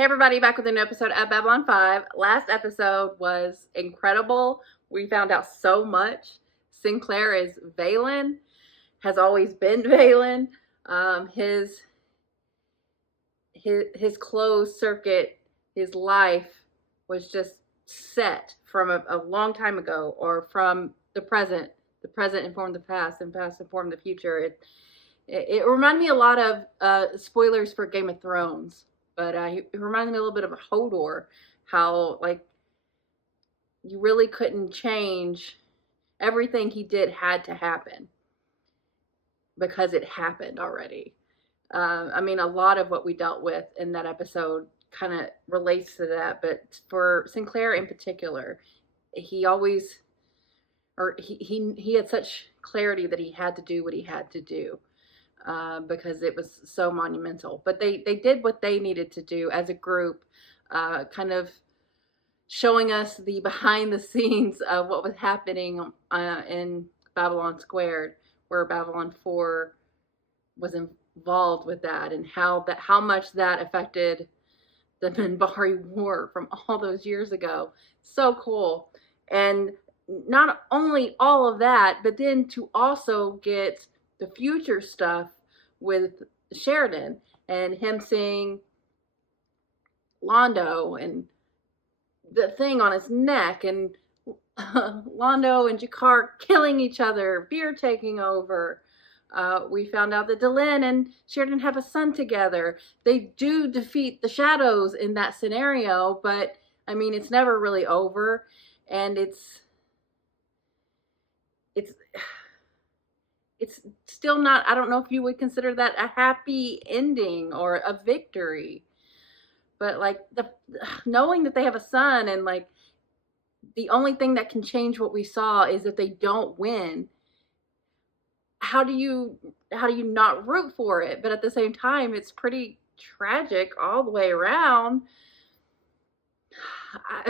Hey everybody, back with a new episode of Babylon 5. Last episode was incredible. We found out so much. Sinclair is Valen, has always been Valen. His closed circuit, his life was just set from a long time ago, or from the present. The present informed the past, and past informed the future. It reminded me a lot of spoilers for Game of Thrones. But it reminded me a little bit of a Hodor, how, like, you really couldn't change. Everything he did had to happen because it happened already. I mean, a lot of what we dealt with in that episode kind of relates to that. But for Sinclair in particular, he always, or he had such clarity that he had to do what he had to do. Because it was so monumental. But they did what they needed to do as a group, kind of showing us the behind the scenes of what was happening in Babylon Squared, where Babylon 4 was involved with that, and how much that affected the Minbari War from all those years ago. So cool. And not only all of that, but then to also get the future stuff with Sheridan and him seeing Londo and the thing on his neck, and Londo and Jakar killing each other, Beer taking over. We found out that Delenn and Sheridan have a son together. They do defeat the shadows in that scenario, but I mean, it's never really over, and it's still not, I don't know if you would consider that a happy ending or a victory. But like knowing that they have a son, and like the only thing that can change what we saw is if they don't win. How do you not root for it? But at the same time, it's pretty tragic all the way around. I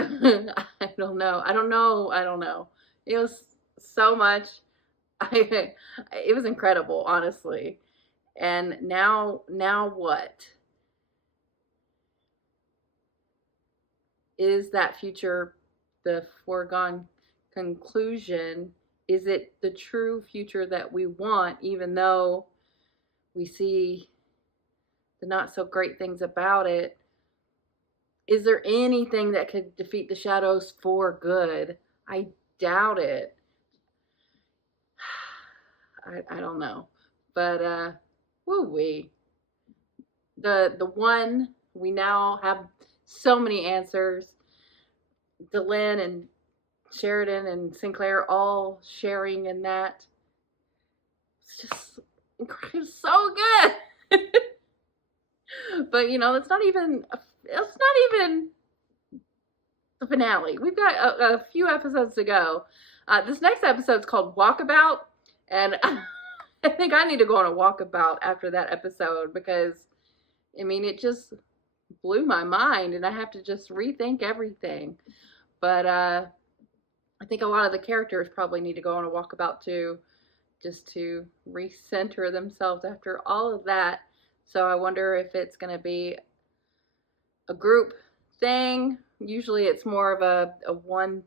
don't know. It was so much. It was incredible, honestly. And now what? Is that future the foregone conclusion? Is it the true future that we want, even though we see the not so great things about it? Is there anything that could defeat the shadows for good? I doubt it. I don't know. But woo-wee. The one, we now have so many answers. Delenn and Sheridan and Sinclair all sharing in that. It's just incredible, so good. But you know, it's not even the finale. We've got a few episodes to go. This next episode is called Walkabout, and I think I need to go on a walkabout after that episode, because I mean, it just blew my mind, and I have to just rethink everything. But I think a lot of the characters probably need to go on a walkabout too, just to recenter themselves after all of that. So I wonder if it's going to be a group thing. Usually it's more of a one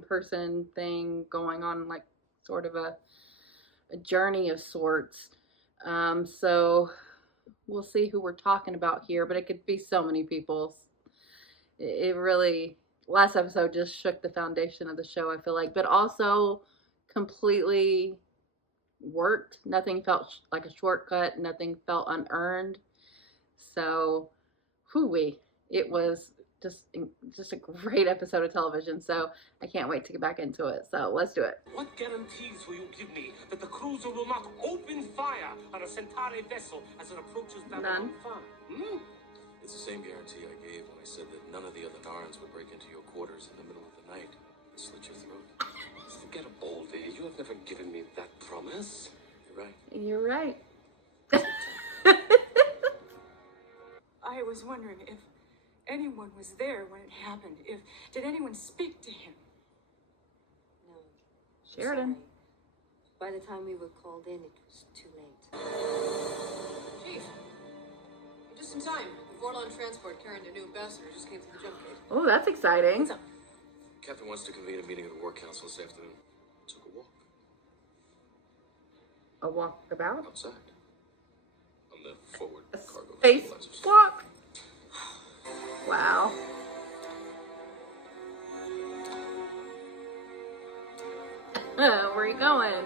person thing going on, like sort of a journey of sorts. So we'll see who we're talking about here, but it could be so many people. It really, last episode just shook the foundation of the show, I feel like, but also completely worked. Nothing felt like a shortcut. Nothing felt unearned. So, hooey, it was just a great episode of television. So I can't wait to get back into it. So let's do it. What guarantees will you give me that the cruiser will not open fire on a Centauri vessel as it approaches Babylon 5? It's the same guarantee I gave when I said that none of the other Narns would break into your quarters in the middle of the night and slit your throat. Forget a Baldy. You have never given me that promise. You're right. You're right. I was wondering if anyone was there when it happened. Did anyone speak to him? No. Sheridan. Sorry. By the time we were called in, it was too late. Chief, you're just in time. The Forlorn transport carrying a new ambassador just came through the jump gate. Oh, that's exciting. What's up? Captain wants to convene a meeting of the War Council this afternoon. Took a walk A walkabout? outside on the forward A cargo space stabilizers. walk? Wow. Where are you going?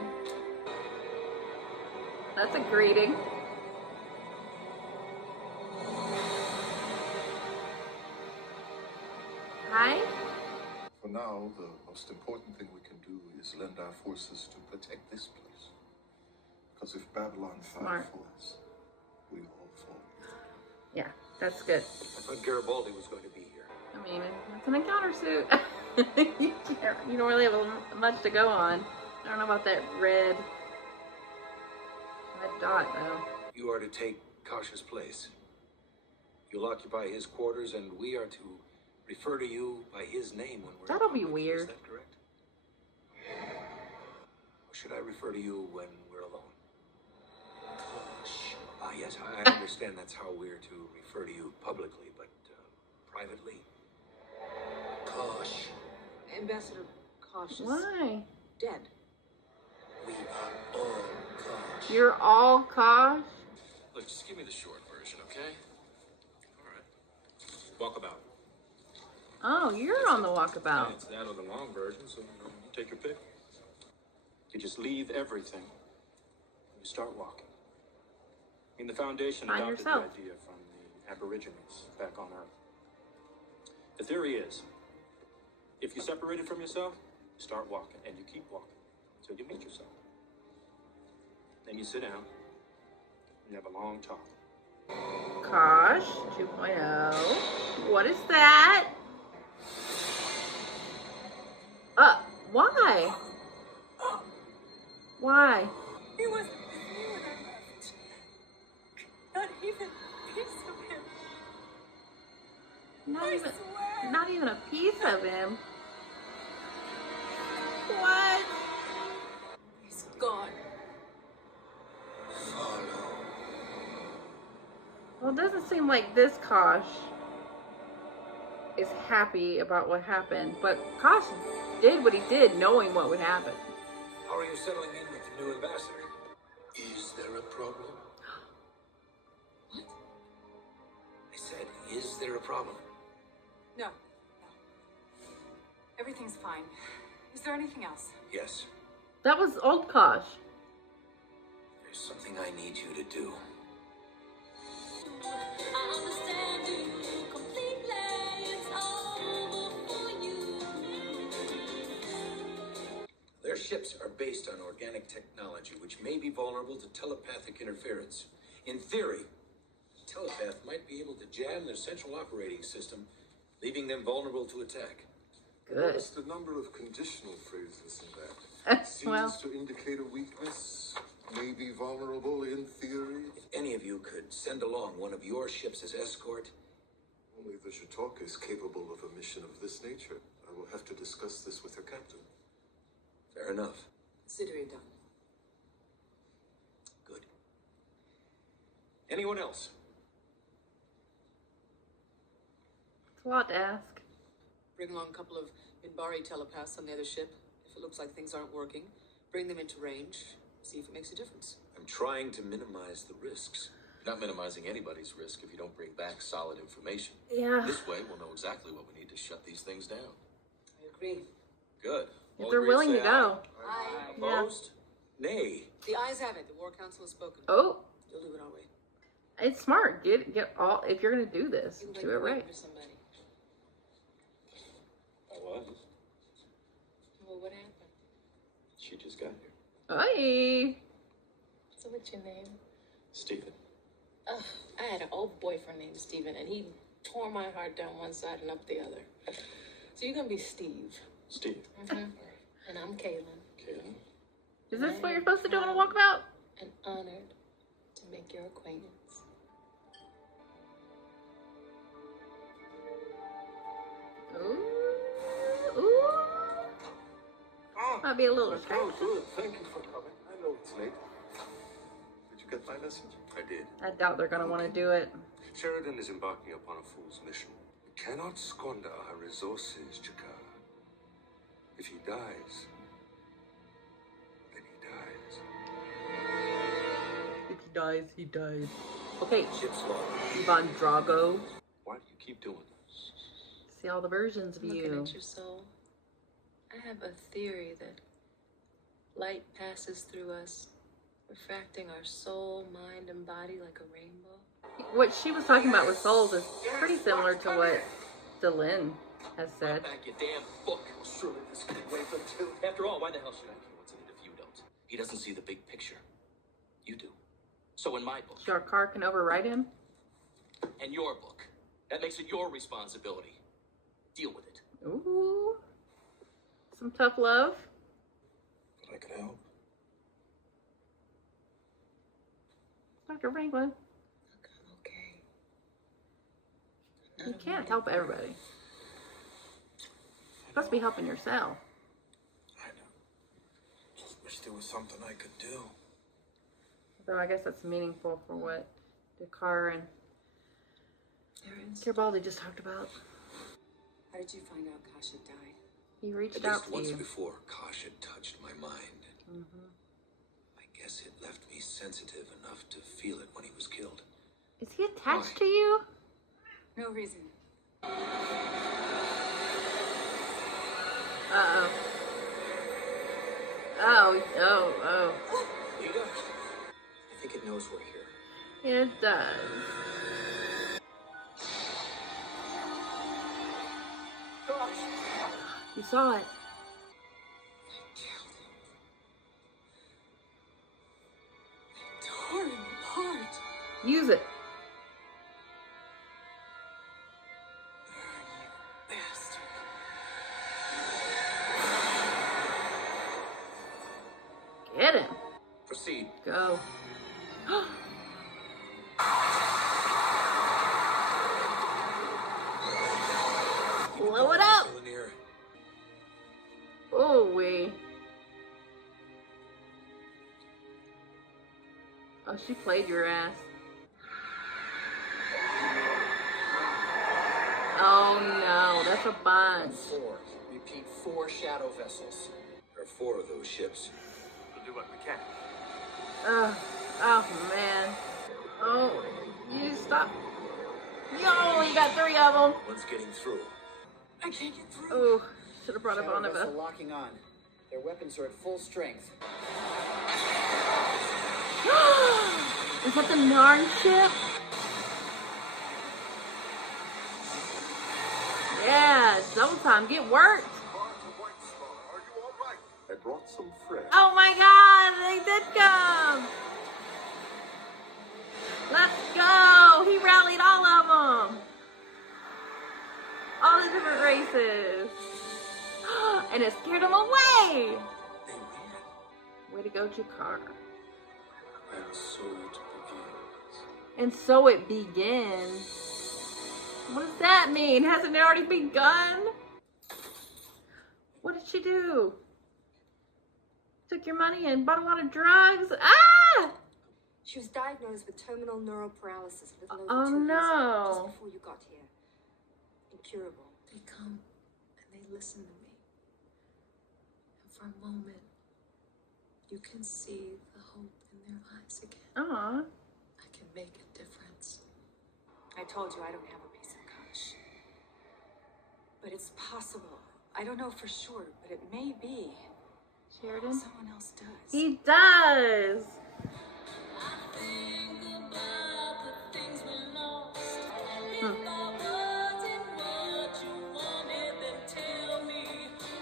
That's a greeting. Hi? For now, the most important thing we can do is lend our forces to protect this place. Because if Babylon Smart. falls, we all fall. Yeah, that's good. I thought Garibaldi was going to be here. I mean, it's an encounter suit. You don't really have much to go on. I don't know about that red dot, though. You are to take Kasha's place. You'll occupy his quarters, and we are to refer to you by his name when we're in That'll be public. weird. Is that correct? Or should I refer to you when we're alone? Kosh. Ah, yes, I understand that's how we're to refer to you publicly, but privately? Kosh. Ambassador Kosh is Why? dead. We are all Kosh. You're all Kosh? Look, just give me the short version, okay? All right. Walkabout. Oh, you're on the walkabout. It's that or the long version, so you take your pick. You just leave everything and you start walking. I mean, the Foundation Find adopted yourself. the idea from the Aborigines back on Earth. The theory is, if you separated from yourself, you start walking, and you keep walking until you meet yourself. Then you sit down, and you have a long talk. Kosh 2.0. What is that? Why? Why? He wasn't with me when I left. Not even a piece of him. I swear. Not even a piece of him. What? He's gone. Well, it doesn't seem like this Kosh is happy about what happened, but Kosh did what he did knowing what would happen. How are you settling in with the new ambassador? Is there a problem? What? I said, is there a problem? No. Everything's fine. Is there anything else? Yes. That was old Kosh. There's something I need you to do. Their ships are based on organic technology, which may be vulnerable to telepathic interference. In theory, a telepath might be able to jam their central operating system, leaving them vulnerable to attack. Good. Noticed a number of conditional phrases in that. Seems Well, to indicate a weakness, may be vulnerable in theory. If any of you could send along one of your ships as escort, Only the Shatok is capable of a mission of this nature. I will have to discuss this with her captain. fair enough. Consider it done. Good. Anyone else? it's a lot to ask. Bring along a couple of Minbari telepaths on the other ship. If it looks like things aren't working, bring them into range. See if it makes a difference. I'm trying to minimize the risks. You're not minimizing anybody's risk if you don't bring back solid information. Yeah. This way, we'll know exactly what we need to shut these things down. I agree. Good. If All they're agree willing to say go. aye. Yeah. Opposed? Nay. The ayes have it. The War Council has spoken. Oh, You'll do it our way. it's smart. Get all, if you're gonna do this, You look like do it you're waiting right. for somebody. I was. Well, what happened? She just got here. Hey. So what's your name? Stephen. Ugh, I had an old boyfriend named Steven, and he tore my heart down one side and up the other. So you're gonna be Steve. Steve. Mm-hmm. And I'm Kaylin. Kaylin. Is this what you're supposed to do on a walkabout? And honored to make your acquaintance. Ooh. Ooh. Might be a little distraction. Good. Thank you for coming. I know it's late. Did you get my message? I did. I doubt they're gonna want to do it. Sheridan is embarking upon a fool's mission. We cannot squander our resources, Jakar. If he dies, then he dies. If he dies, he dies. Okay, Ship's log. Ivan Drago. Why do you keep doing this? See all the versions of Looking you. at your soul. I have a theory that light passes through us, refracting our soul, mind, and body like a rainbow. What she was talking about with souls is pretty similar to what Delin has said. Back your damn book. Surely this can wait until... After all, why the hell should I care what's in it if you don't? He doesn't see the big picture. You do. So in my book, Jakar can override him. and your book, that makes it your responsibility. Deal with it. Ooh. Some tough love. But I could help. Dr. Franklin. Look, I'm okay. I'm You not can't a help everybody. You're supposed to be helping yourself. I know. Just wish there was something I could do. So I guess that's meaningful for what Jakar and There is. Garibaldi just talked about. How did you find out Kasha died? He reached At out least to once you. before, Kosh had touched my mind. Mm-hmm. I guess it left me sensitive enough to feel it when he was killed. Is he attached Why? to you? No reason. Uh-oh. Oh. Lita? I think it knows we're here. It does. Gosh! You saw it. Tore him apart. Use it. Bastard. Get him. Proceed. Go. Blow it up. Linear. Oh, Oh, she played your ass. Oh no, that's a bunch. 4. Repeat, 4 shadow vessels. There are 4 of those ships. We'll do what we can. Oh man. Oh, you stop. Yo, you got 3 of them. One's getting through. I can't get through. Oh, should have brought a Shadow vessel Bonava. locking on. Their weapons are at full strength. Is that the Narn ship? Yeah, double time. Get worked. White Star, are you all right? I brought some friends. Oh my god, they did come. Let's go. He rallied all of them. All the different races. And it scared them away. They ran. Way to go, Jakar. And so it begins. And so it begins. What does that mean? Hasn't it already begun? What did she do? Took your money and bought a lot of drugs? Ah! She was diagnosed with terminal neural paralysis a little Oh, over 2 years no. just before you got here. Incurable. They come and they listen to me. And for a moment, you can see the hope in their eyes again. Aw. I can make a difference. I told you I don't have a piece of Kosh. But it's possible. I don't know for sure, but it may be. Sheridan? Someone else does. He does.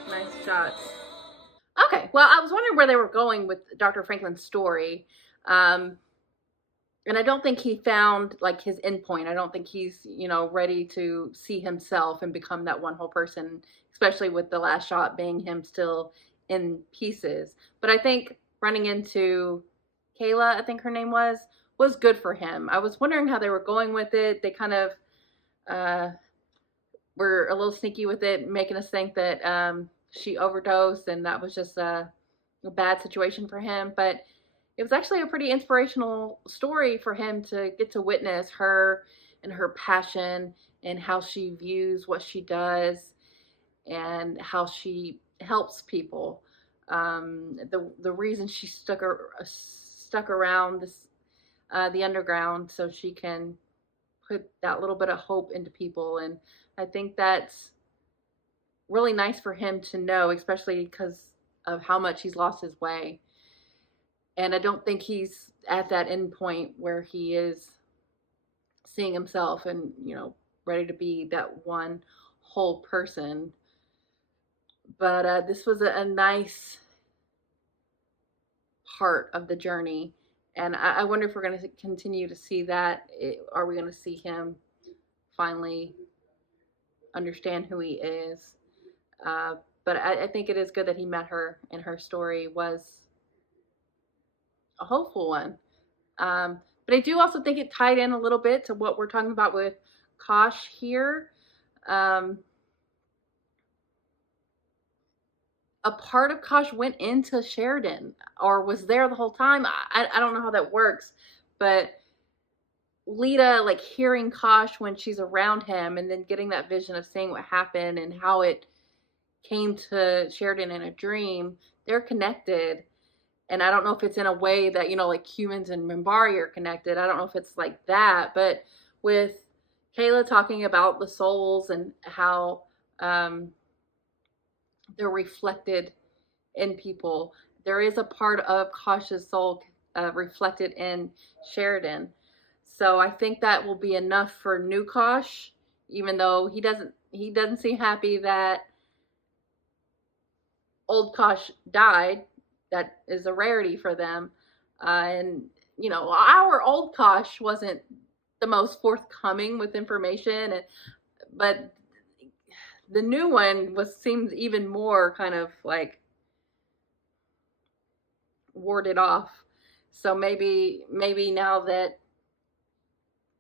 Nice shot. Okay, well, I was wondering where they were going with Dr. Franklin's story. And I don't think he found like his endpoint. I don't think he's, ready to see himself and become that one whole person, especially with the last shot being him still in pieces. But I think running into Kayla, I think her name was good for him. I was wondering how they were going with it. They kind of were a little sneaky with it, making us think that she overdosed and that was just a bad situation for him. But it was actually a pretty inspirational story for him to get to witness her and her passion and how she views what she does and how she helps people. The reason she stuck around the underground, so she can put that little bit of hope into people. And I think that's really nice for him to know, especially because of how much he's lost his way. And I don't think he's at that end point where he is seeing himself and, ready to be that one whole person. But this was a nice part of the journey. And I wonder if we're going to continue to see that. Are we going to see him finally understand who he is? But I think it is good that he met her, and her story was a hopeful one. But I do also think it tied in a little bit to what we're talking about with Kosh here. A part of Kosh went into Sheridan or was there the whole time. I don't know how that works, but Lita, like, hearing Kosh when she's around him and then getting that vision of seeing what happened and how it came to Sheridan in a dream, they're connected. And I don't know if it's in a way that, like humans and Minbari are connected. I don't know if it's like that. But with Kayla talking about the souls and how they're reflected in people, there is a part of Kosh's soul reflected in Sheridan. So I think that will be enough for new Kosh, even though he doesn't seem happy that old Kosh died. That is a rarity for them. And, our old Kosh wasn't the most forthcoming with information, but the new one seems even more kind of like warded off. So maybe now that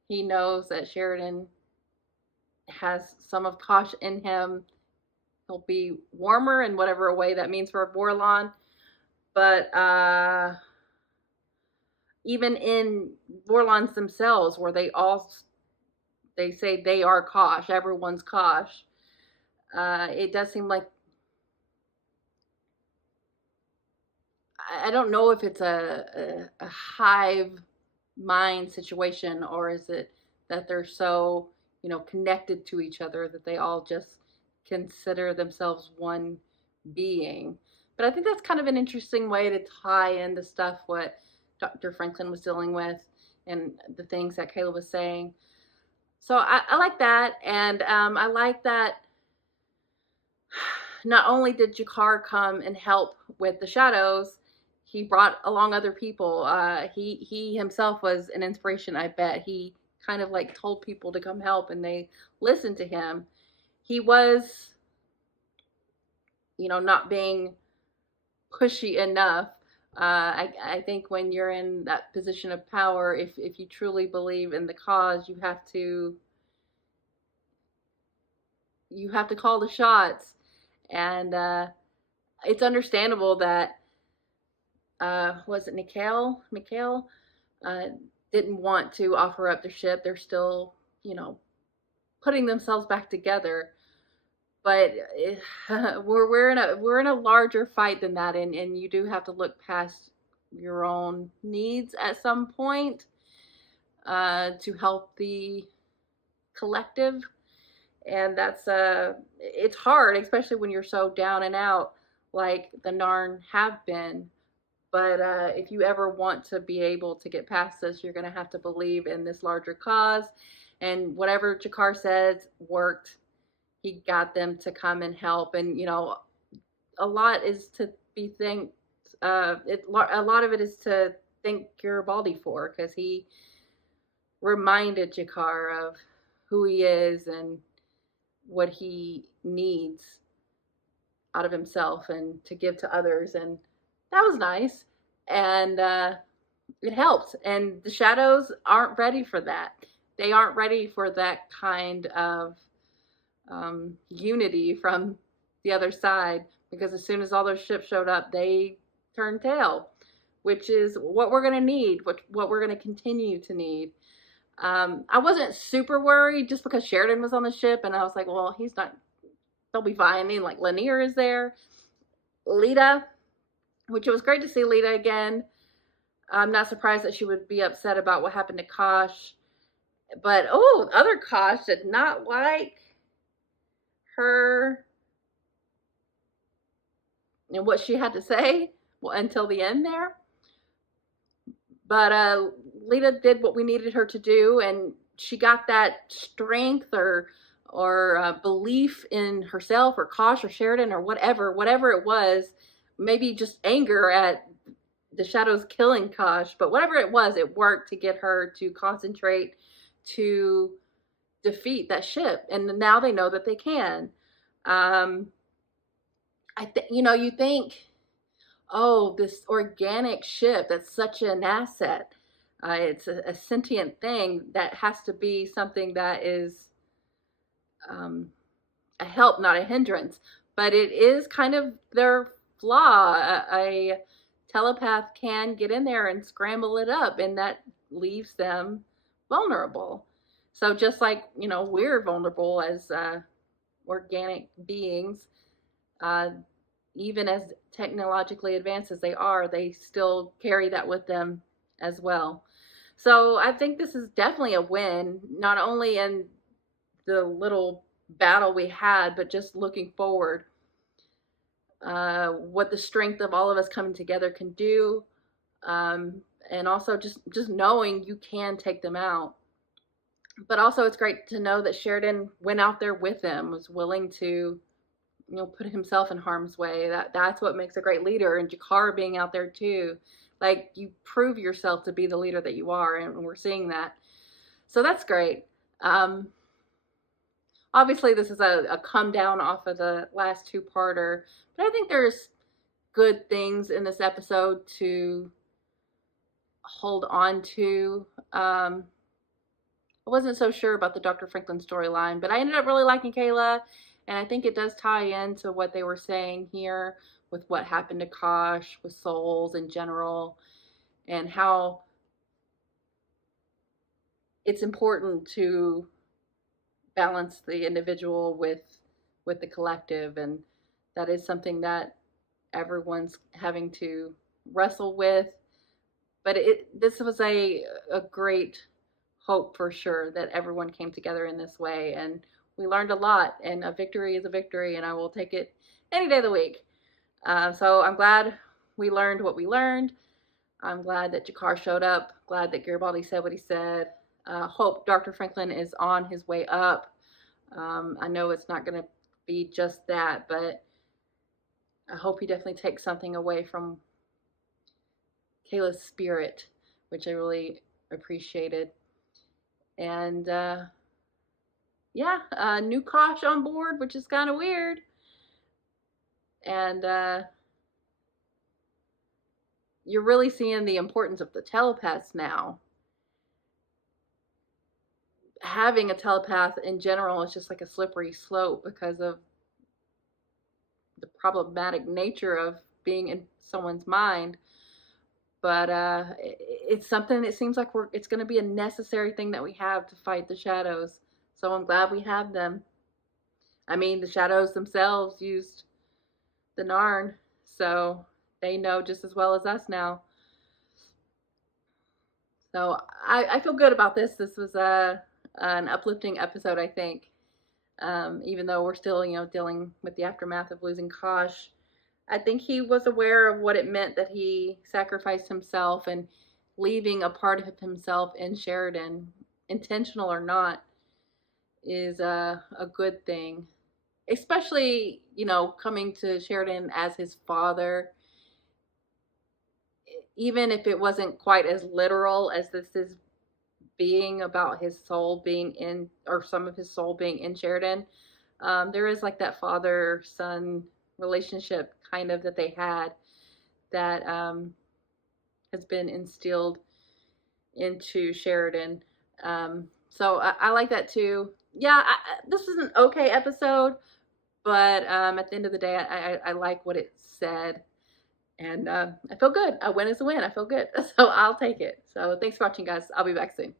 he knows that Sheridan has some of Kosh in him, he'll be warmer in whatever way that means for Vorlon. But even in Vorlons themselves, where they say they are Kosh, everyone's Kosh, it does seem like, I don't know if it's a hive mind situation, or is it that they're so, connected to each other that they all just consider themselves one being. But I think that's kind of an interesting way to tie in the stuff what Dr. Franklin was dealing with and the things that Kayla was saying. So I like that. And I like that not only did Jakar come and help with the shadows, he brought along other people. He himself was an inspiration, I bet. He kind of like told people to come help, and they listened to him. He was, not being pushy enough. I think when you're in that position of power, if you truly believe in the cause, you have to call the shots. And it's understandable that was it Mikhail didn't want to offer up their ship. They're still, putting themselves back together. But we're in a larger fight than that, and you do have to look past your own needs at some point to help the collective. And that's it's hard, especially when you're so down and out like the Narn have been. But if you ever want to be able to get past this, you're going to have to believe in this larger cause. And whatever Jakar says worked. He got them to come and help. And, a lot is to be thanked. A lot of it is to thank Garibaldi for, because he reminded Jakar of who he is and what he needs out of himself and to give to others. And that was nice. And it helped. And the shadows aren't ready for that. They aren't ready for that kind of unity from the other side, because as soon as all those ships showed up, they turned tail, which is what we're going to need, what we're going to continue to need. I wasn't super worried just because Sheridan was on the ship, and I was like, well, he's not, they'll be fine. And like Lanier is there. Lita, which it was great to see Lita again. I'm not surprised that she would be upset about what happened to Kosh. But, oh, other Kosh did not like her and what she had to say until the end there. But Lita did what we needed her to do, and she got that strength or belief in herself or Kosh or Sheridan or whatever it was, maybe just anger at the shadows killing Kosh, but whatever it was, it worked to get her to concentrate to defeat that ship, and now they know that they can. You think, oh, this organic ship, that's such an asset. It's a sentient thing that has to be something that is a help, not a hindrance. But it is kind of their flaw. A telepath can get in there and scramble it up, and that leaves them vulnerable. So just like, we're vulnerable as organic beings, even as technologically advanced as they are, they still carry that with them as well. So I think this is definitely a win, not only in the little battle we had, but just looking forward. What the strength of all of us coming together can do, and also just knowing you can take them out. But also it's great to know that Sheridan went out there with them, was willing to put himself in harm's way. That's what makes a great leader. And Jakar being out there too, like, you prove yourself to be the leader that you are, and we're seeing that. So that's great. Obviously this is a come down off of the last two-parter, but I think there's good things in this episode to hold on to. I wasn't so sure about the Dr. Franklin storyline, but I ended up really liking Kayla, and I think it does tie into what they were saying here with what happened to Kosh, with souls in general, and how it's important to balance the individual with the collective, and that is something that everyone's having to wrestle with. But this was a great hope for sure that everyone came together in this way, and we learned a lot, and a victory is a victory, and I will take it any day of the week. So I'm glad we learned what we learned. I'm glad that Jakar showed up, glad that Garibaldi said what he said. Hope Dr. Franklin is on his way up. I know it's not going to be just that, but I hope he definitely takes something away from Kayla's spirit, which I really appreciated. And new Kosh on board, which is kind of weird. And you're really seeing the importance of the telepaths now. Having a telepath in general is just like a slippery slope because of the problematic nature of being in someone's mind. But it's something that seems like it's going to be a necessary thing that we have to fight the shadows. So I'm glad we have them. I mean, the shadows themselves used the Narn, so they know just as well as us now. So I feel good about this. This was an uplifting episode, I think. Even though we're still, dealing with the aftermath of losing Kosh. I think he was aware of what it meant that he sacrificed himself and leaving a part of himself in Sheridan, intentional or not, is a good thing. Especially, coming to Sheridan as his father. Even if it wasn't quite as literal as this is being about his soul being in, or some of his soul being in Sheridan, there is like that father-son relationship kind of that they had that has been instilled into Sheridan. So I like that too. Yeah, this is an okay episode, but at the end of the day, I like what it said. And I feel good. A win is a win. I feel good. So I'll take it. So thanks for watching, guys. I'll be back soon.